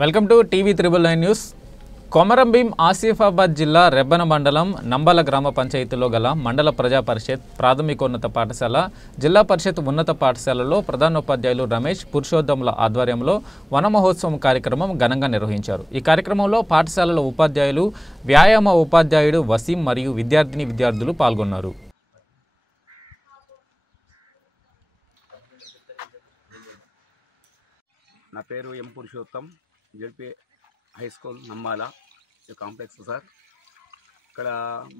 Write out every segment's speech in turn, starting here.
Welcome to TV 999 news. Komaram Bheem Asifabad జిల్లా రెబ్బన మండలం నంబల గ్రామ పంచాయతీలో గల మండల ప్రజా పరిషత్ ప్రాథమికోన్నత పాఠశాల, జిల్లా పరిషత్ ఉన్నత పాఠశాలలో ప్రధానోపాధ్యాయులు రమేష్ పురుషోత్తముల ఆధ్వర్యంలో వన మహోత్సవం కార్యక్రమం ఘనంగా నిర్వహించారు. ఈ కార్యక్రమంలో పాఠశాలల ఉపాధ్యాయులు, వ్యాయామ ఉపాధ్యాయుడు వసీం మరియు విద్యార్థులు పాల్గొన్నారు. నా పేరు M Purushottam, ZP high school Nambala complex sir. ఇక్కడ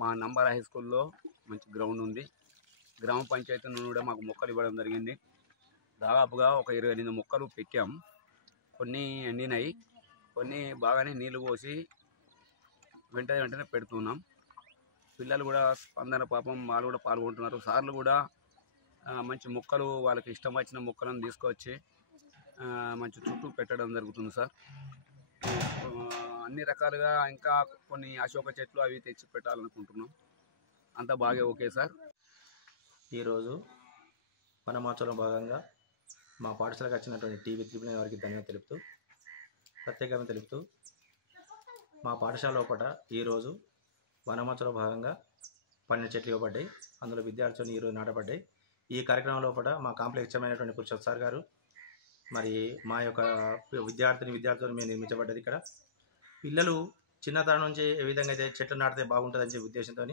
మా నంబాల హై స్కూల్లో మంచి గ్రౌండ్ ఉంది. గ్రామ పంచాయతీ నుండి కూడా మాకు మొక్కలు ఇవ్వడం జరిగింది. దాదాపుగా ఒక 28 మొక్కలు పెట్టాం. కొన్ని ఎండినాయి, కొన్ని బాగానే నీళ్లు పోసి వెంటనే పెడుతున్నాం. పిల్లలు కూడా స్పందన పాపం వాళ్ళు కూడా పాల్గొంటున్నారు. సార్లు కూడా మంచి మొక్కలు వాళ్ళకి ఇష్టం వచ్చిన మొక్కలను తీసుకొచ్చి మంచి చుట్టూ పెట్టడం జరుగుతుంది సార్. అన్ని రకాలుగా ఇంకా కొన్ని అశోక చెట్లు అవి తెచ్చి పెట్టాలనుకుంటున్నాం. అంతా బాగా ఓకే సార్. ఈరోజు వనమహోత్సవంలో భాగంగా మా పాఠశాలకు వచ్చినటువంటి టీవీ 999 వారికి ధన్యవాదాలు ప్రత్యేకంగా తెలుపుతూ మా పాఠశాల లోపల ఈరోజు వనమహోత్సవంలో భాగంగా 12 చెట్లు ఇవ్వబడ్డాయి. అందులో విద్యార్థులు ఈరోజు నాటబడ్డాయి. ఈ కార్యక్రమం లోపల మా కాంప్లెక్స్ ఇష్టమైనటువంటి పురుషోత్ సార్ గారు మరి మా యొక్క విద్యార్థులు మేము నిర్మించబడ్డది. ఇక్కడ పిల్లలు చిన్నతనం నుంచి ఏ విధంగా అయితే చెట్లు నాటితే బాగుంటుందని చెప్పే ఉద్దేశంతో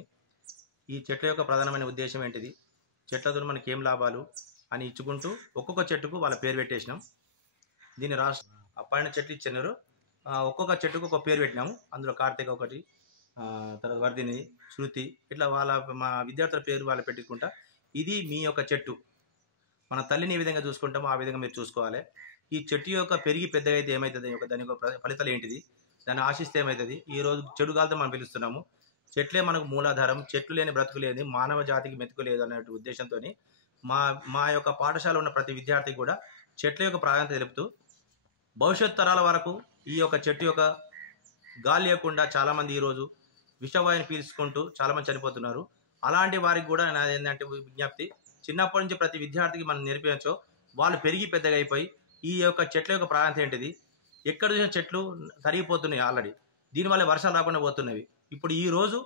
ఈ చెట్ల యొక్క ప్రధానమైన ఉద్దేశం ఏంటిది, చెట్లతో మనకి ఏం లాభాలు అని ఇచ్చుకుంటూ ఒక్కొక్క చెట్టుకు వాళ్ళ పేరు పెట్టేసినాం. దీన్ని రాష్ట్ర 12 చెట్లు ఇచ్చినారు. ఒక్కొక్క చెట్టుకు ఒక పేరు పెట్టినాము. అందులో కార్తీక ఒకటి, తర్వాత వర్ధిని, శృతి, ఇట్లా మా విద్యార్థుల పేరు వాళ్ళు పెట్టుకుంటా ఇది మీ యొక్క చెట్టు, మన తల్లిని ఏ విధంగా చూసుకుంటామో ఆ విధంగా మీరు చూసుకోవాలి. ఈ చెట్టు యొక్క పెరిగి పెద్దగా అయితే ఏమవుతుంది, దాని యొక్క ఫలితాలు ఏంటిది, దాన్ని ఆశిస్తే ఏమవుతుంది. ఈరోజు చెడు గాలితో మనం పిలుస్తున్నాము. చెట్లే మనకు మూలాధారం, చెట్లు లేని బ్రతుకు లేదు, మానవ జాతికి మెతుకు లేదు అనే ఉద్దేశంతో మా యొక్క పాఠశాల ఉన్న ప్రతి విద్యార్థికి కూడా చెట్ల యొక్క ప్రాధాన్యత తెలుపుతూ భవిష్యత్ తరాల వరకు ఈ యొక్క చెట్టు యొక్క గాలి లేకుండా చాలామంది ఈరోజు విషవాయుని పీల్చుకుంటూ చాలామంది చనిపోతున్నారు. అలాంటి వారికి కూడా నాది ఏంటంటే విజ్ఞప్తి, చిన్నప్పటి నుంచి ప్రతి విద్యార్థికి మనం నేర్పించో వాళ్ళు పెరిగి పెద్దగా అయిపోయి ఈ యొక్క చెట్ల యొక్క ప్రాధాన్యత ఏంటిది, ఎక్కడ చూసిన చెట్లు తరిగిపోతున్నాయి ఆల్రెడీ, దీనివల్ల వర్షాలు రాకుండా పోతున్నవి. ఇప్పుడు ఈ రోజు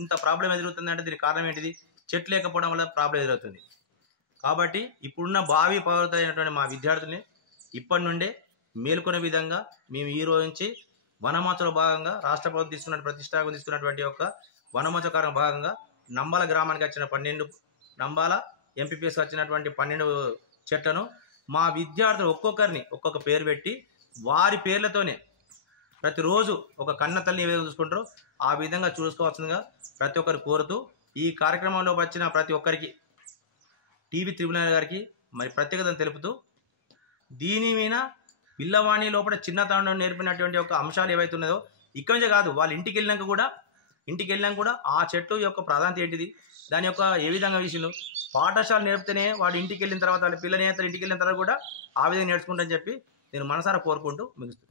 ఇంత ప్రాబ్లం ఎదురవుతుంది అంటే దీనికి కారణం ఏంటిది, చెట్లు లేకపోవడం వల్ల ప్రాబ్లం ఎదురవుతుంది. కాబట్టి ఇప్పుడున్న భావి పౌరులైనటువంటి మా విద్యార్థుల్ని ఇప్పటి నుండే మేల్కొనే విధంగా మేము ఈ రోజు నుంచి వనమహోత్సవ భాగంగా రాష్ట్ర ప్రభుత్వం ప్రతిష్టాపన తీసుకున్నటువంటి యొక్క వనమహోత్సవ భాగంగా నంబాల గ్రామానికి వచ్చిన 12 నంబాల ఎంపీపీఎస్కి వచ్చినటువంటి 12 చెట్లను మా విద్యార్థులు ఒక్కొక్కరిని ఒక్కొక్క పేరు పెట్టి వారి పేర్లతోనే ప్రతిరోజు ఒక కన్న తల్లిని ఏ విధంగా చూసుకుంటారో ఆ విధంగా చూసుకోవాల్సిందిగా ప్రతి ఒక్కరు కోరుతూ ఈ కార్యక్రమంలో వచ్చిన ప్రతి ఒక్కరికి టీవీ 999 గారికి మరి ప్రత్యేకతను తెలుపుతూ దీని మీద పిల్లవాణి లోపల చిన్నతనంలో నేర్పినటువంటి ఒక అంశాలు ఏవైతే ఉన్నాయో ఇక్కడి నుంచే కాదు, వాళ్ళ ఇంటికి వెళ్ళినాక కూడా ఆ చెట్టు యొక్క ప్రాధాన్యత ఏంటిది, దాని యొక్క ఏ విధంగా విషయంలో పాఠశాల నేర్పితేనే వాడు ఇంటికి వెళ్ళిన తర్వాత వాళ్ళ పిల్లలు ఇంటికి వెళ్ళిన తర్వాత కూడా ఆ విధంగా నేర్చుకుంటారని చెప్పి నేను మనసారా కోరుకుంటూ ముగిస్తున్నాను.